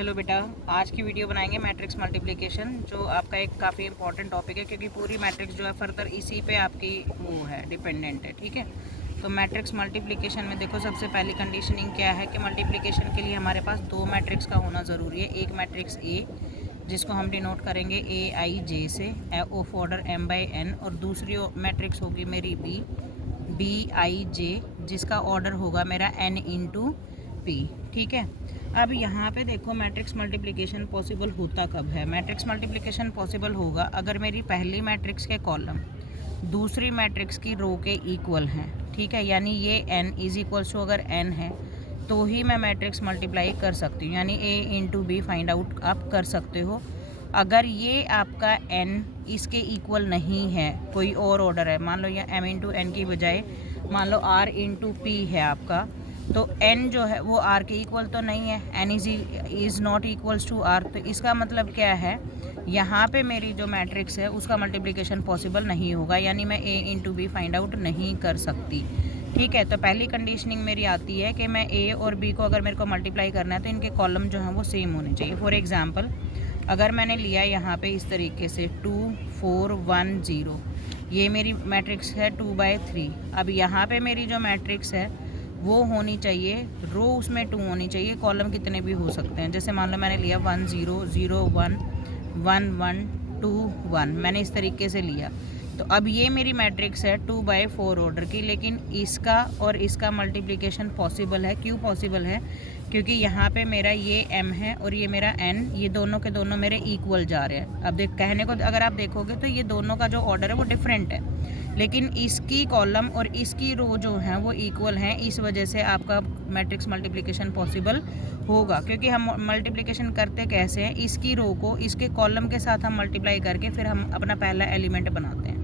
Hello बेटा, आज की वीडियो बनाएंगे मैट्रिक्स मल्टीप्लिकेशन, जो आपका एक काफ़ी इंपॉर्टेंट टॉपिक है क्योंकि पूरी मैट्रिक्स जो है फर्दर इसी पे आपकी वो है, डिपेंडेंट है। ठीक है, तो मैट्रिक्स मल्टीप्लिकेशन में देखो, सबसे पहली कंडीशनिंग क्या है कि मल्टीप्लिकेशन के लिए हमारे पास दो मैट्रिक्स का होना ज़रूरी है। एक मैट्रिक्स ए, जिसको हम डिनोट करेंगे ए आई जे से, of order m by n, और दूसरी मैट्रिक्स होगी मेरी बी, बी आई जे, जिसका ऑर्डर होगा मेरा n इंटू पी। ठीक है, अब यहाँ पे देखो मैट्रिक्स मल्टीप्लिकेशन पॉसिबल होता कब है। मैट्रिक्स मल्टीप्लिकेशन पॉसिबल होगा अगर मेरी पहली मैट्रिक्स के कॉलम दूसरी मैट्रिक्स की रो के इक्वल हैं। ठीक है, यानी ये n इज इक्वल्स टू अगर n है तो ही मैं मैट्रिक्स मल्टीप्लाई कर सकती हूँ, यानी a into B find out आप कर सकते हो। अगर ये आपका n इसके इक्वल नहीं है, कोई और ऑर्डर है, मान लो ये m इंटू एन की बजाय मान लो r इंटू पी है आपका, तो n जो है वो r के इक्वल तो नहीं है, n is not equals to r। तो इसका मतलब क्या है, यहाँ पे मेरी जो मैट्रिक्स है उसका मल्टीप्लिकेशन पॉसिबल नहीं होगा, यानी मैं a into B find out नहीं कर सकती। ठीक है, तो पहली कंडीशनिंग मेरी आती है कि मैं a और b को अगर मेरे को मल्टीप्लाई करना है तो इनके कॉलम जो हैं वो सेम होने चाहिए। फॉर एग्जांपल, अगर मैंने लिया यहाँ पे इस तरीके से 2 4 1 0, ये मेरी मैट्रिक्स है 2/3। अब यहाँ पे मेरी जो मैट्रिक्स है वो होनी चाहिए, रो उसमें 2 होनी चाहिए, कॉलम कितने भी हो सकते हैं। जैसे मान लो मैंने लिया 1 0 0 1 1 1 2 1, मैंने इस तरीके से लिया। तो अब ये मेरी मैट्रिक्स है 2/4 ऑर्डर की, लेकिन इसका और इसका मल्टीप्लिकेशन पॉसिबल है। क्यों पॉसिबल है? क्योंकि यहाँ पे मेरा ये m है और ये मेरा n, ये दोनों के दोनों मेरे इक्वल जा रहे हैं। अब कहने को अगर आप देखोगे तो ये दोनों का जो ऑर्डर है वो डिफरेंट है, लेकिन इसकी कॉलम और इसकी रो जो है वो इक्वल हैं। इस वजह से आपका मैट्रिक्स मल्टीप्लिकेशन पॉसिबल होगा, क्योंकि हम मल्टीप्लिकेशन करते कैसे हैं, इसकी रो को इसके कॉलम के साथ हम मल्टीप्लाई करके फिर हम अपना पहला एलिमेंट बनाते हैं।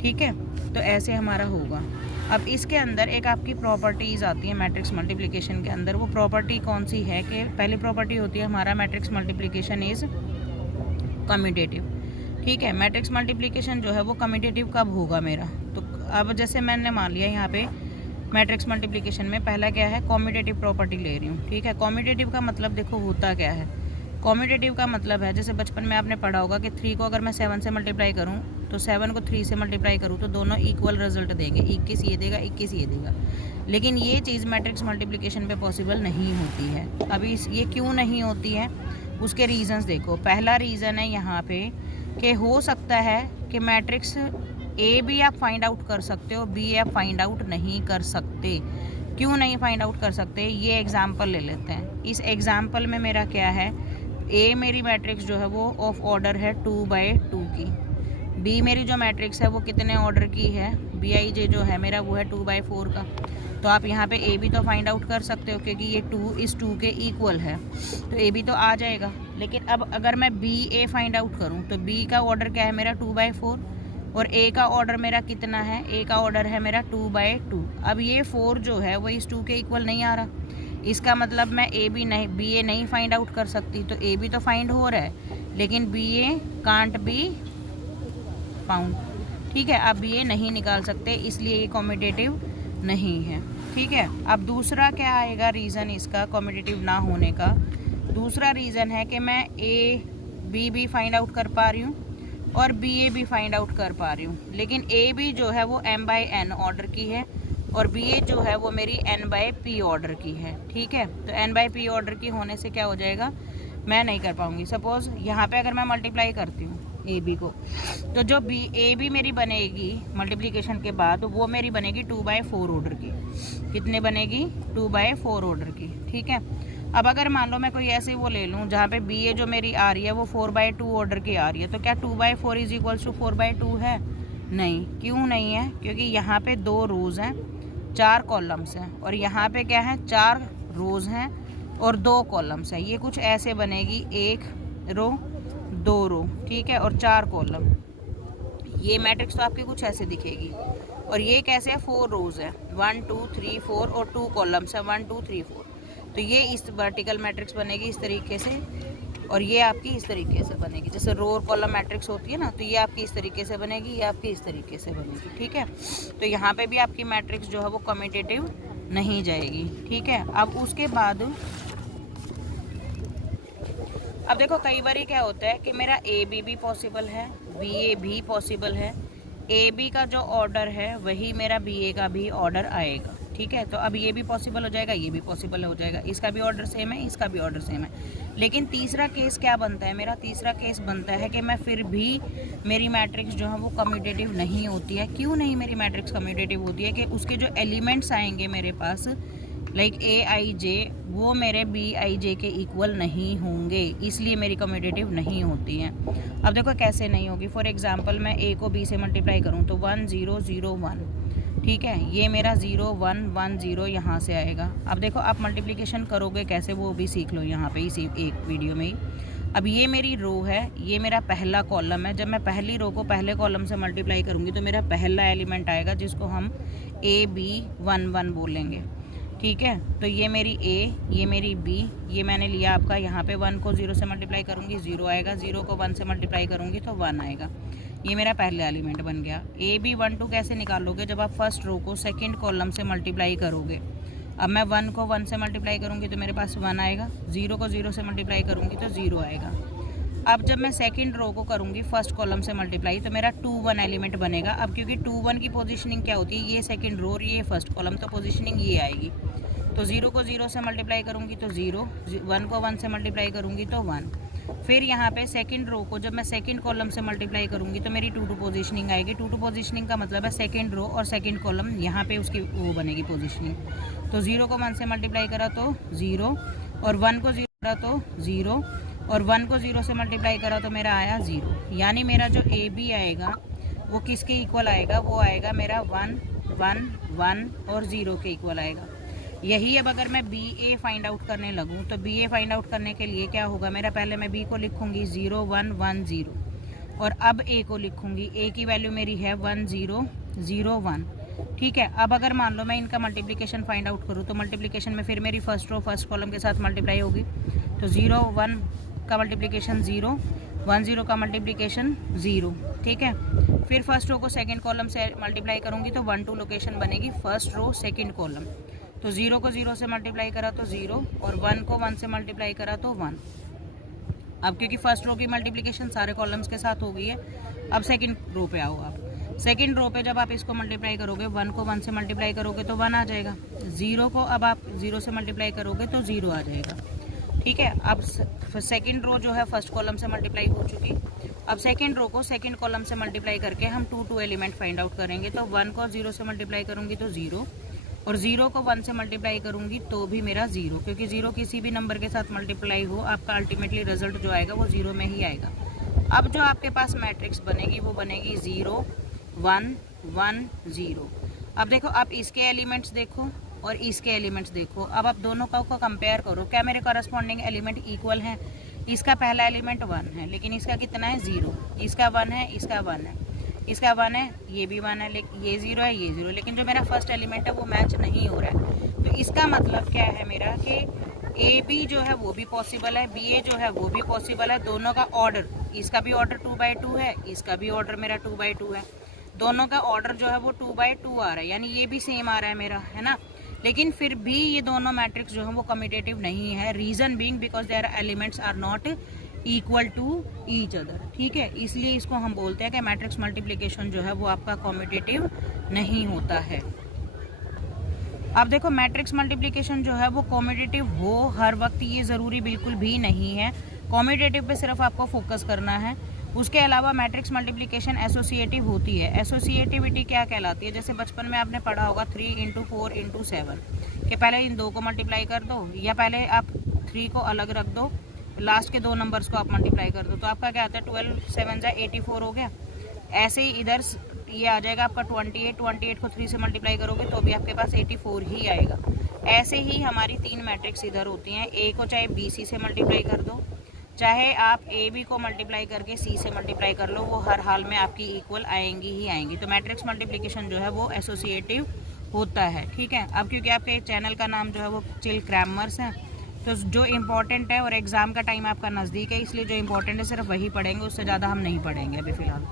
ठीक है, तो ऐसे हमारा होगा। अब इसके अंदर एक आपकी प्रॉपर्टीज़ आती है मैट्रिक्स मल्टीप्लिकेशन के अंदर। वो प्रॉपर्टी कौन सी है कि पहली प्रॉपर्टी होती है हमारा मैट्रिक्स मल्टीप्लिकेशन इज़ कम्यूटेटिव। ठीक है, मैट्रिक्स मल्टीप्लिकेशन जो है वो कम्यूटेटिव कब होगा मेरा, तो अब जैसे मैंने मान लिया यहाँ पे मैट्रिक्स मल्टीप्लिकेशन में पहला क्या है, कम्यूटेटिव प्रॉपर्टी ले रही हूँ। ठीक है, कम्यूटेटिव का मतलब देखो होता क्या है। कम्यूटेटिव का मतलब है, जैसे बचपन में आपने पढ़ा होगा कि 3 को अगर मैं 7 से मल्टीप्लाई करूँ तो 7 को 3 से मल्टीप्लाई करूँ तो दोनों इक्वल रिजल्ट देंगे, 21 ये देगा 21 ये देगा। लेकिन ये चीज़ मैट्रिक्स मल्टीप्लिकेशन पे पॉसिबल नहीं होती है। अभी ये क्यों नहीं होती है, उसके रीज़न्स देखो। पहला रीज़न है यहाँ पे कि हो सकता है कि मैट्रिक्स ए भी आप फाइंड आउट कर सकते हो, बी आप फाइंड आउट नहीं कर सकते। क्यों नहीं फाइंड आउट कर सकते, ये एग्जाम्पल ले लेते हैं। इस एग्जाम्पल में मेरा क्या है, ए मेरी मैट्रिक्स जो है वो ऑफ ऑर्डर है 2/2 की, बी मेरी जो मैट्रिक्स है वो कितने ऑर्डर की है, बी आई जे जो है मेरा वो है 2/4 का। तो आप यहाँ पे ए भी तो फाइंड आउट कर सकते हो, क्योंकि ये 2 इस 2 के इक्वल है, तो ए भी तो आ जाएगा। लेकिन अब अगर मैं बी ए फाइंड आउट करूँ तो बी का ऑर्डर क्या है मेरा 2/4, और ए का ऑर्डर मेरा कितना है, ए का ऑर्डर है मेरा 2/2। अब ये 4 जो है वो इस 2 के इक्वल नहीं आ रहा, इसका मतलब मैं बी ए नहीं फाइंड आउट कर सकती। तो ए भी तो फाइंड हो रहा है, लेकिन B A can't be found. ठीक है, आप बी ए नहीं निकाल सकते, इसलिए ये कम्यूटेटिव नहीं है। ठीक है, अब दूसरा क्या आएगा रीज़न इसका कम्यूटेटिव ना होने का। दूसरा रीज़न है कि मैं ए बी भी फाइंड आउट कर पा रही हूँ और बी ए भी फाइंड आउट कर पा रही हूँ, लेकिन ए भी जो है वो m/n ऑर्डर की है और बी ए जो है वो मेरी n/p ऑर्डर की है। ठीक है, तो n/p ऑर्डर की होने से क्या हो जाएगा, मैं नहीं कर पाऊँगी। सपोज़ यहाँ पे अगर मैं मल्टीप्लाई करती हूँ ए बी को, तो जो ए बी मेरी बनेगी मल्टीप्लिकेशन के बाद वो मेरी बनेगी 2/4 ऑर्डर की। कितने बनेगी, 2/4 ऑर्डर की। ठीक है, अब अगर मान लो मैं कोई ऐसे वो ले लूँ जहाँ पे बी ए जो मेरी आ रही है वो 4/2 ऑर्डर की आ रही है, तो क्या 2/4 इज इक्वल्स टू 4/2 है? नहीं। क्यों नहीं है? क्योंकि यहाँ पे 2 रोज़ हैं, 4 कॉलम्स हैं, और यहाँ पे क्या है, 4 रोज़ हैं और 2 कॉलम्स हैं। ये कुछ ऐसे बनेगी, 1 रो 2 रो, ठीक है, और 4 कॉलम। ये मैट्रिक्स तो आपकी कुछ ऐसे दिखेगी, और ये कैसे है, 4 रोज़ है, 1 2 3 4 और 2 कॉलम्स है 1 2 3 4। तो ये इस वर्टिकल मैट्रिक्स बनेगी इस तरीके से, और ये आपकी इस तरीके से बनेगी। जैसे रो और कॉलम मैट्रिक्स होती है ना, तो ये आपकी इस तरीके से बनेगी, ये आपकी इस तरीके से बनेगी। ठीक है, तो यहाँ पे भी आपकी मैट्रिक्स जो है वो कम्यूटेटिव नहीं जाएगी। ठीक है, अब उसके बाद अब देखो कई बार क्या होता है कि मेरा ए बी भी पॉसिबल है, बी ए भी पॉसिबल है, ए बी का जो ऑर्डर है वही मेरा बी ए का भी ऑर्डर आएगा, ठीक है। तो अब ये भी पॉसिबल हो जाएगा, ये भी पॉसिबल हो जाएगा, इसका भी ऑर्डर सेम है, इसका भी ऑर्डर सेम है। लेकिन तीसरा केस क्या बनता है मेरा, तीसरा केस बनता है कि मैं फिर भी मेरी मैट्रिक्स जो है वो कम्यूटेटिव नहीं होती है। क्यों नहीं मेरी मैट्रिक्स कम्यूटेटिव होती है कि उसके जो एलिमेंट्स आएंगे मेरे पास लाइक ए आई जे वो मेरे बी आई जे के इक्वल नहीं होंगे, इसलिए मेरी कम्यूटेटिव नहीं होती हैं। अब देखो कैसे नहीं होगी। फॉर एग्जांपल मैं ए को बी से मल्टीप्लाई करूँ तो 1 0 0 1, ठीक है, ये मेरा 0 1 1 0 यहाँ से आएगा। अब देखो आप मल्टीप्लिकेशन करोगे कैसे वो भी सीख लो यहाँ पे इसी एक वीडियो में ही। अब ये मेरी रो है, ये मेरा पहला कॉलम है। जब मैं पहली रो को पहले कॉलम से मल्टीप्लाई करूँगी तो मेरा पहला एलिमेंट आएगा जिसको हम ए बी 1 1 बोलेंगे, ठीक है। तो ये मेरी ए, ये मेरी बी, ये मैंने लिया आपका यहाँ पे 1 को 0 से मल्टीप्लाई करूँगी 0 आएगा, 0 को 1 से मल्टीप्लाई करूँगी तो 1 आएगा। ये मेरा पहला एलिमेंट बन गया। ए बी 1 2 कैसे निकालोगे, जब आप फर्स्ट रो को सेकंड कॉलम से मल्टीप्लाई करोगे। अब मैं 1 को 1 से मल्टीप्लाई करूँगी तो मेरे पास 1 आएगा, 0 को 0 से मल्टीप्लाई करूँगी तो 0 आएगा। अब जब मैं सेकंड रो को करूँगी फर्स्ट कॉलम से मल्टीप्लाई तो मेरा 2 1 एलिमेंट बनेगा। अब क्योंकि 2 1 की पोजीशनिंग क्या होती है, ये सेकंड रो और ये फर्स्ट कॉलम, तो पोजीशनिंग ये आएगी। तो 0 को 0 से मल्टीप्लाई करूँगी तो 0, 1 को 1 से मल्टीप्लाई करूँगी तो 1। फिर यहाँ पे सेकंड रो को जब मैं सेकंड कॉलम से मल्टीप्लाई करूँगी तो मेरी 2 2 पोजीशनिंग आएगी। 2 2 पोजीशनिंग का मतलब है सेकंड रो और सेकंड कॉलम, यहाँ पे उसकी वो बनेगी पोजीशनिंग। तो 0 को 1 से मल्टीप्लाई करा तो 0, और 1 को 0 करा तो 0, और 1 को 0 से मल्टीप्लाई करा तो मेरा आया 0। यानी मेरा जो ए बी आएगा वो किसके इक्वल आएगा, वो आएगा मेरा 1 1 1 और 0 के इक्वल आएगा। यही अब अगर मैं बी ए फाइंड आउट करने लगूँ तो बी ए फाइंड आउट करने के लिए क्या होगा मेरा, पहले मैं बी को लिखूँगी 0 1 1 0, और अब ए को लिखूँगी, ए की वैल्यू मेरी है 1 0 0 1, ठीक है। अब अगर मान लो मैं इनका मल्टीप्लिकेशन फाइंड आउट करूँ तो मल्टीप्लिकेशन में फिर मेरी फर्स्ट रो फर्स्ट कॉलम के साथ मल्टीप्लाई होगी। तो 0 1 का मल्टीप्लिकेशन 0, 1 0 का मल्टीप्लिकेशन 0, ठीक है। फिर फर्स्ट रो को सेकंड कॉलम से मल्टीप्लाई करूँगी तो 1 2 लोकेशन बनेगी फर्स्ट रो सेकंड कॉलम। तो 0 को 0 से मल्टीप्लाई करा तो 0, और 1 को 1 से मल्टीप्लाई करा तो 1। अब क्योंकि फर्स्ट रो की मल्टीप्लिकेशन सारे कॉलम्स के साथ हो गई है, अब सेकंड रो पे आओ आप। सेकंड रो पे जब आप इसको मल्टीप्लाई करोगे, 1 को 1 से मल्टीप्लाई करोगे तो 1 आ जाएगा, 0 को अब आप 0 से मल्टीप्लाई करोगे तो 0 आ जाएगा, ठीक है। अब सेकंड रो जो है फर्स्ट कॉलम से मल्टीप्लाई हो चुकी। अब सेकंड रो को सेकंड कॉलम से मल्टीप्लाई करके हम 2 2 एलिमेंट फाइंड आउट करेंगे। तो 1 को 0 से मल्टीप्लाई करूँगी तो 0, और 0 को 1 से मल्टीप्लाई करूँगी तो भी मेरा 0, क्योंकि 0 किसी भी नंबर के साथ मल्टीप्लाई हो आपका अल्टीमेटली रिजल्ट जो आएगा वो 0 में ही आएगा। अब जो आपके पास मैट्रिक्स बनेगी वो बनेगी 0 1 1 0। अब देखो आप इसके एलिमेंट्स देखो और इसके एलिमेंट्स देखो, अब आप दोनों का को कंपेयर करो, क्या मेरे करस्पॉन्डिंग एलिमेंट इक्वल हैं। इसका पहला एलिमेंट 1 है लेकिन इसका कितना है 0, इसका 1 है, इसका 1 है, इसका 1 है, ये भी 1 है, लेकिन ये 0 है, ये 0, लेकिन जो मेरा फर्स्ट एलिमेंट है वो मैच नहीं हो रहा है। तो इसका मतलब क्या है मेरा कि ए बी जो है वो भी पॉसिबल है, बी ए जो है वो भी पॉसिबल है। दोनों का ऑर्डर, इसका भी ऑर्डर 2/2 है, इसका भी ऑर्डर मेरा 2/2 है, दोनों का ऑर्डर जो है वो 2/2 आ रहा है, यानी ये भी सेम आ रहा है मेरा, है ना। लेकिन फिर भी ये दोनों मैट्रिक्स जो है वो कम्यूटेटिव नहीं है। Reason being because their elements are not equal to each other, ठीक है। इसलिए इसको हम बोलते हैं कि मैट्रिक्स मल्टीप्लिकेशन जो है वो आपका कम्यूटेटिव नहीं होता है। अब देखो मैट्रिक्स मल्टीप्लिकेशन जो है वो कम्यूटेटिव हो हर वक्त ये ज़रूरी बिल्कुल भी नहीं है। कम्यूटेटिव पे सिर्फ आपको फोकस करना है। उसके अलावा मैट्रिक्स मल्टीप्लिकेशन एसोसिएटिव होती है। एसोसिएटिविटी क्या कहलाती है, जैसे बचपन में आपने पढ़ा होगा 3 × 4 × 7 कि पहले इन दो को मल्टीप्लाई कर दो, या पहले आप 3 को अलग रख दो, लास्ट के 2 नंबर्स को आप मल्टीप्लाई कर दो, तो आपका क्या आता है 12 7 जा 84 हो गया। ऐसे ही इधर ये आ जाएगा आपका 28 को 3 से मल्टीप्लाई करोगे तो भी आपके पास 84 ही आएगा। ऐसे ही हमारी 3 मैट्रिक्स इधर होती हैं। ए को चाहे बी सी से मल्टीप्लाई कर दो, चाहे आप ए बी को मल्टीप्लाई करके सी से मल्टीप्लाई कर लो, वो हर हाल में आपकी इक्वल आएंगी ही आएंगी। तो मैट्रिक्स मल्टीप्लिकेशन जो है वो एसोसिएटिव होता है, ठीक है। अब क्योंकि आपके चैनल का नाम जो है वो चिल ग्रामर्स है, तो जो इम्पोर्टेंट है और एग्ज़ाम का टाइम आपका नज़दीक है, इसलिए जो इम्पोर्टेंट है सिर्फ वही पढ़ेंगे, उससे ज़्यादा हम नहीं पढ़ेंगे अभी फ़िलहाल।